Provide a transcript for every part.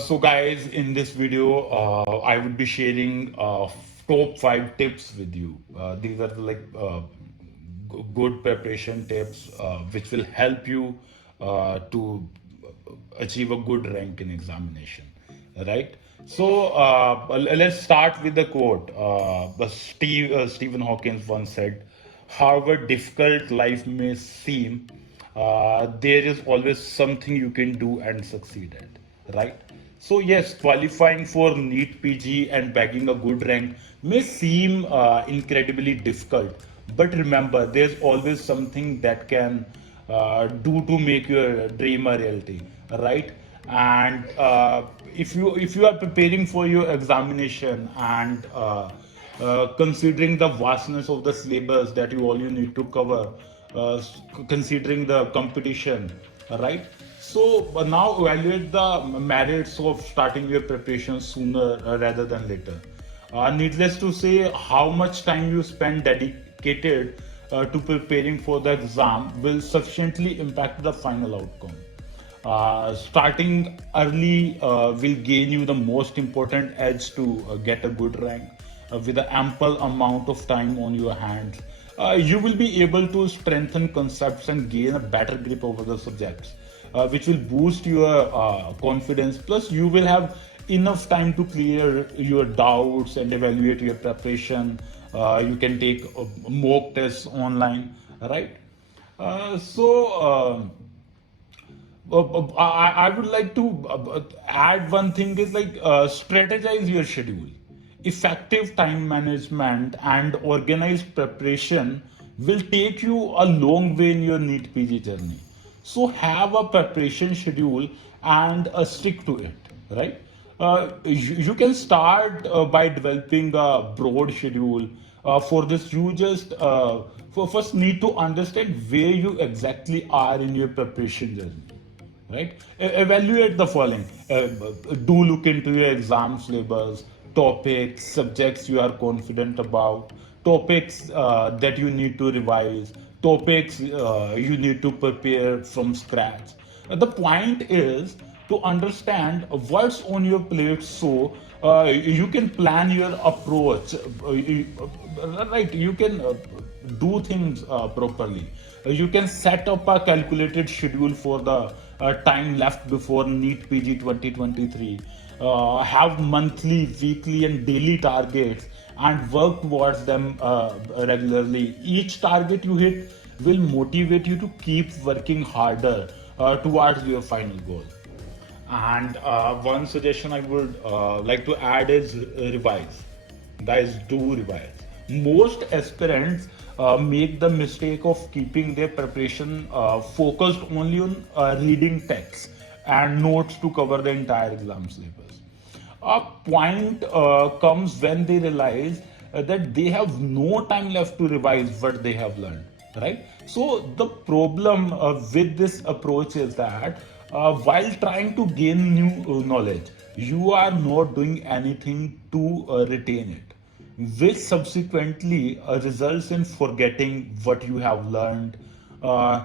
So guys, in this video, I would be sharing top 5 tips with you. These are good preparation tips which will help you to achieve a good rank in examination, right? So let's start with the quote. Stephen Hawking once said, "However difficult life may seem, there is always something you can do and succeed at," right? So yes, qualifying for NEET PG and bagging a good rank may seem incredibly difficult, but remember, there's always something that can do to make your dream a reality, right? And if you are preparing for your examination and considering the vastness of the syllabus that you need to cover, considering the competition, right? So now evaluate the merits of starting your preparation sooner rather than later. Needless to say, how much time you spend dedicated to preparing for the exam will sufficiently impact the final outcome. Starting early will gain you the most important edge to get a good rank. With an ample amount of time on your hands, you will be able to strengthen concepts and gain a better grip over the subjects, which will boost your confidence. Plus, you will have enough time to clear your doubts and evaluate your preparation. You can take mock tests online, right? I would like to add one thing is strategize your schedule. Effective time management and organized preparation will take you a long way in your NEET PG journey. So have a preparation schedule and stick to it, right? You can start by developing a broad schedule. For this, you just first need to understand where you exactly are in your preparation journey, right? Evaluate the following. Do look into your exam syllabus, topics, subjects you are confident about, topics that you need to revise, topics you need to prepare from scratch. The point is to understand what's on your plate so you can plan your approach, right? You can do things properly. You can set up a calculated schedule for the time left before NEET PG 2023. Have monthly, weekly, and daily targets and work towards them regularly. Each target you hit will motivate you to keep working harder towards your final goal. And one suggestion I would like to add is revise. Guys, do revise. Most aspirants make the mistake of keeping their preparation focused only on reading texts and notes to cover the entire exam syllabus. A point comes when they realize that they have no time left to revise what they have learned, right? So the problem with this approach is that while trying to gain new knowledge, you are not doing anything to retain it, which subsequently results in forgetting what you have learned. uh,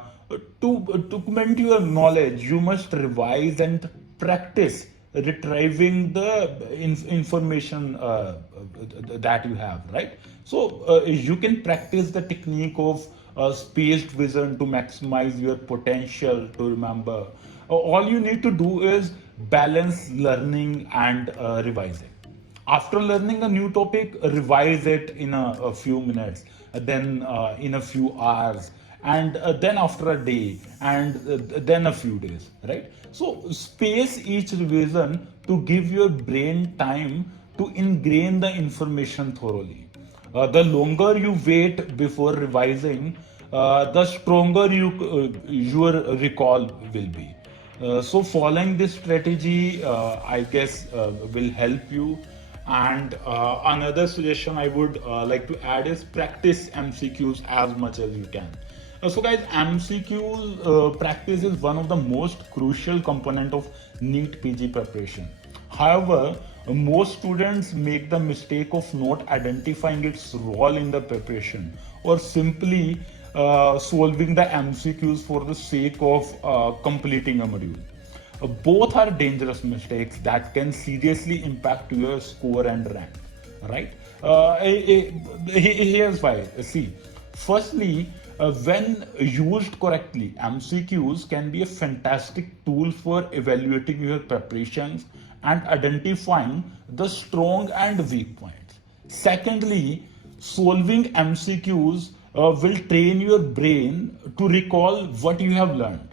to document your knowledge, you must revise and practice retrieving the information that you have, right? So you can practice the technique of spaced vision to maximize your potential to remember. All you need to do is balance learning and revising. After learning a new topic, revise it in a few minutes, then in a few hours, and then after a day, and then a few days, right? So space each revision to give your brain time to ingrain the information thoroughly. The longer you wait before revising, the stronger your recall will be. So following this strategy, I guess, will help you. And another suggestion I would like to add is practice MCQs as much as you can. So guys, MCQ practice is one of the most crucial component of NEET PG preparation. However, most students make the mistake of not identifying its role in the preparation or simply solving the MCQs for the sake of completing a module. Both are dangerous mistakes that can seriously impact your score and rank, right? Here's why. See, firstly, when used correctly, MCQs can be a fantastic tool for evaluating your preparations and identifying the strong and weak points. Secondly, solving MCQs will train your brain to recall what you have learned.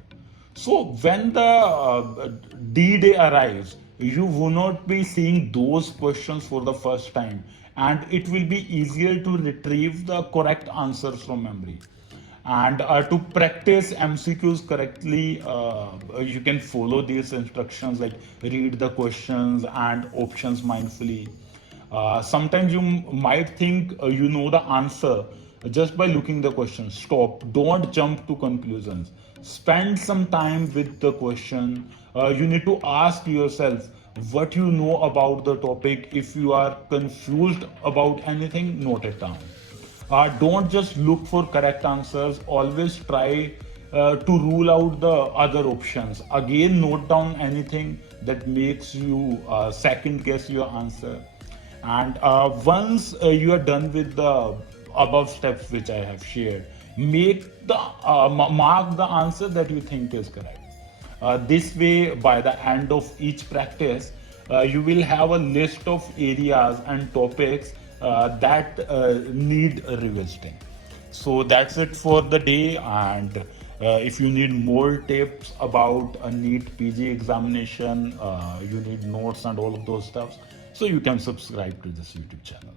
So when the D-Day arrives, you will not be seeing those questions for the first time, and it will be easier to retrieve the correct answers from memory. And to practice MCQs correctly, you can follow these instructions like read the questions and options mindfully. Sometimes you might think you know the answer just by looking the question. Stop. Don't jump to conclusions. Spend some time with the question. You need to ask yourself what you know about the topic. If you are confused about anything, note it down. Don't just look for correct answers. Always try to rule out the other options. Again, note down anything that makes you second guess your answer. And once you are done with the above steps which I have shared, make the mark the answer that you think is correct. This way, by the end of each practice, you will have a list of areas and topics that need revisiting. So that's it for the day. And if you need more tips about a NEET PG examination, you need notes and all of those stuff. So you can subscribe to this YouTube channel.